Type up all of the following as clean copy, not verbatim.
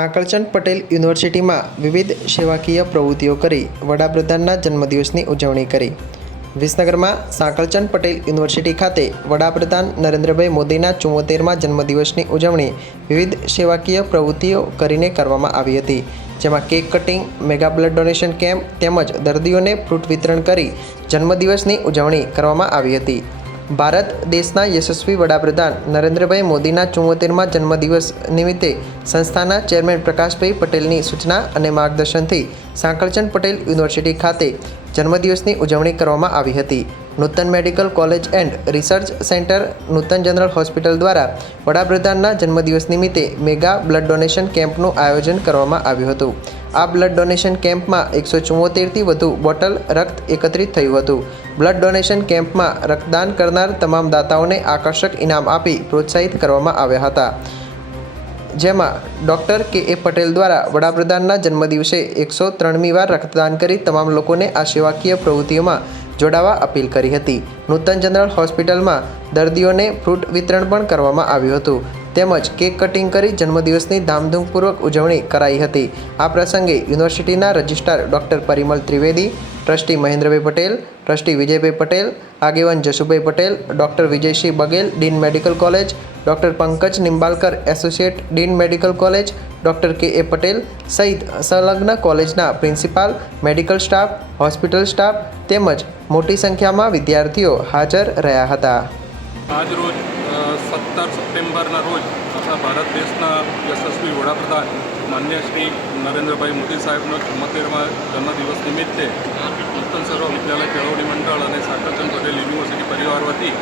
સાંકળચંદ પટેલ યુનિવર્સિટીમાં વિવિધ સેવાકીય પ્રવૃત્તિઓ કરી વડાપ્રધાનના જન્મદિવસની ઉજવણી કરી। વિસનગરમાં સાંકળચંદ પટેલ યુનિવર્સિટી ખાતે વડાપ્રધાન નરેન્દ્રભાઈ મોદીના 74મા જન્મદિવસની ઉજવણી વિવિધ સેવાકીય પ્રવૃત્તિઓ કરીને કરવામાં આવી હતી, જેમાં cake cutting, mega blood donation camp તેમજ દર્દીઓને ફ્રૂટ વિતરણ કરી જન્મદિવસની ઉજવણી કરવામાં આવી હતી। ભારત દેશના યશસ્વી વડાપ્રધાન નરેન્દ્રભાઈ મોદીના 74મા જન્મદિવસ નિમિત્તે સંસ્થાના ચેરમેન પ્રકાશભાઈ પટેલની સૂચના અને માર્ગદર્શનથી સાંકળચંદ પટેલ યુનિવર્સિટી ખાતે જન્મદિવસની ઉજવણી કરવામાં આવી હતી। Nutan medical college and research centre, Nutan general hospital દ્વારા વડાપ્રધાનના જન્મદિવસ નિમિત્તે મેગા બ્લડ ડોનેશન કેમ્પનું આયોજન કરવામાં આવ્યું હતું। આ બ્લડ ડોનેશન કેમ્પમાં 174થી વધુ બોટલ રક્ત એકત્રિત થયું હતું। બ્લડ ડોનેશન કેમ્પમાં રક્તદાન કરનાર તમામ દાતાઓને આકર્ષક ઇનામ આપી પ્રોત્સાહિત કરવામાં આવ્યા હતા, જેમાં ડૉક્ટર કે.એ. પટેલ દ્વારા વડાપ્રધાનના જન્મદિવસે 103મી વાર રક્તદાન કરી તમામ લોકોને આ સેવાકીય પ્રવૃત્તિઓમાં જોડાવા અપીલ કરી હતી। નૂતન જનરલ હોસ્પિટલમાં દર્દીઓને ફ્રૂટ વિતરણ પણ કરવામાં આવ્યું હતું, તેમજ કેક કટિંગ કરી જન્મદિવસની ધામધૂમપૂર્વક ઉજવણી કરાઈ હતી। આ પ્રસંગે યુનિવર્સિટીના registrar doctor Parimal Trivedi, trustee Mahendrabhai Patel, trustee Vijaybhai Patel, આગેવાન Jashubhai Patel, doctor Vijaysinh Baghel, dean medical college, doctor Pankaj Nimbalkar, associate dean medical college, doctor K A. Patel સહિત સંલગ્ન કોલેજના principal, medical staff, hospital staff તેમજ મોટી સંખ્યામાં વિદ્યાર્થીઓ હાજર રહ્યા હતા। આજરોજ 17 સપ્ટેમ્બરના રોજ આપણા ભારત દેશના યશસ્વી વડાપ્રધાન માન્ય શ્રી નરેન્દ્રભાઈ મોદી સાહેબનો 74મા જન્મદિવસ નિમિત્તે નૂતન સર્વ વિદ્યાલય કેળવણી મંડળ અને સાંકળચંદ પટેલ યુનિવર્સિટી પરિવાર વતી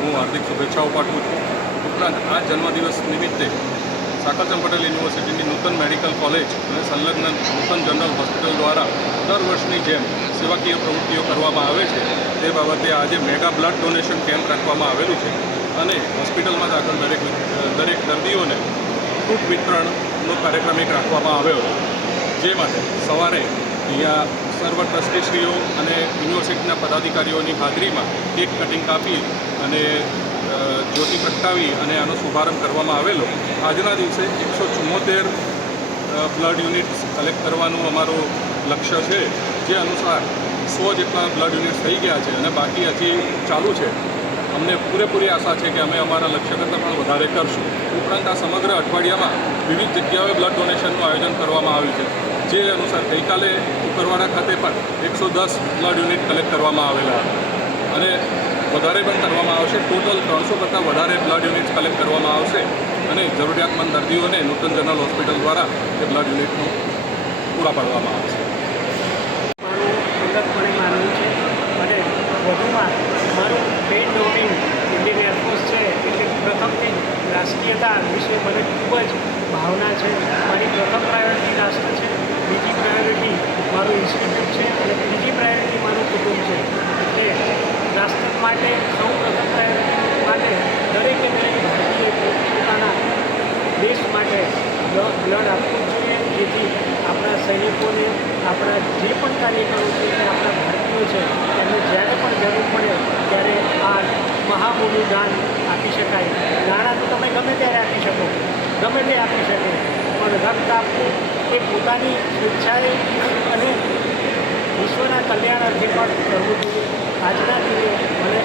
હું હાર્દિક શુભેચ્છાઓ પાઠવું છું। ઉપરાંત આ જન્મદિવસ નિમિત્તે સાંકળચંદ પટેલ યુનિવર્સિટીની નૂતન મેડિકલ કોલેજ અને સંલગ્ન નૂતન જનરલ હોસ્પિટલ દ્વારા દર વર્ષની જેમ સેવાકીય પ્રવૃત્તિઓ કરવામાં આવે છે, તે બાબતે આજે મેગા બ્લડ ડોનેશન કેમ્પ રાખવામાં આવેલું છે અને હોસ્પિટલમાં દાખલ દરેક દર્દીઓને ફ્રૂટ વિતરણનો કાર્યક્રમ એક રાખવામાં આવ્યો, જે માટે સવારે અહીંયા સર્વ ટ્રસ્ટીશ્રીઓ અને યુનિવર્સિટીના પદાધિકારીઓની હાજરીમાં કેક કટિંગ કાપી અને જ્યોતિ પ્રગટાવી અને આનો શુભારંભ કરવામાં આવેલો। આજના દિવસે 174 બ્લડ યુનિટ્સ કલેક્ટ કરવાનું અમારું લક્ષ્ય છે, જે અનુસાર 100 જેટલા બ્લડ યુનિટ્સ થઈ ગયા છે અને બાકી હજી ચાલુ છે। અમને પૂરેપૂરી આશા છે કે અમે અમારા લક્ષ્ય કરતાં પણ વધારે કરશું। ઉપરાંત આ સમગ્ર અઠવાડિયામાં વિવિધ જગ્યાએ બ્લડ ડોનેશનનું આયોજન કરવામાં આવ્યું છે, જે અનુસાર ગઈકાલે કુકરવાડા ખાતે પણ 110 બ્લડ યુનિટ કલેક્ટ કરવામાં આવેલા અને વધારે પણ કરવામાં આવશે। ટોટલ 300 કરતાં વધારે બ્લડ યુનિટ્સ કલેક્ટ કરવામાં આવશે અને જરૂરિયાતમંદ દર્દીઓને નૂતન જનરલ હોસ્પિટલ દ્વારા એ બ્લડ યુનિટનું પૂરા પાડવામાં આવશે। મારું માનવું છે અને વધુમાં મારું મેઇન ડોમેન ઇન્ડિયન એરફોર્સ છે, એટલે પ્રથમથી રાષ્ટ્રીયતા વિશે મને ખૂબ જ ભાવના છે। મારી પ્રથમ પ્રાયોરિટી રાષ્ટ્ર છે, બીજી પ્રાયોરિટી મારું ઇન્સ્ટિટ્યૂટ છે અને ત્રીજી પ્રાયોરિટી મારું કુટુંબ છે। એટલે રાષ્ટ્ર માટે સૌ પ્રથમ પ્રાયોરિટી માટે દરેક ભારતીય પોતાના દેશ માટે બ્લડ આપવું જોઈએ, જેથી આપણા સૈનિકોને, આપણા જે પણ કાર્યકરો છે, આપણા ભારતીયો છે, એમને જ્યારે પણ જરૂર પડે ત્યારે આ મહામૂલ્ય દાન આપી શકાય। નાણાં તો તમે ગમે ત્યારે આપી શકો, ગમે તે આપી શકે, પણ રક્ત આપવું એ પોતાની સ્વેચ્છાએ અને વિશ્વના કલ્યાણ અર્થે પણ કરવું જોઈએ। આજના દિને મને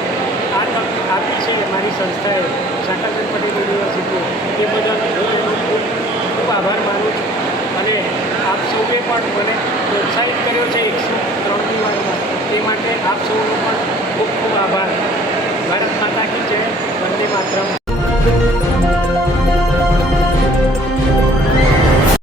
આ તક આપી છે મારી સંસ્થાએ, સાંકળચંદ પટેલ યુનિવર્સિટી, એ બદલ હું એનો ખૂબ આભાર માનું છું અને આપ સૌએ પણ મને પ્રોત્સાહિત કર્યો છે 103મી વારમાં, તે માટે આપ સૌનો પણ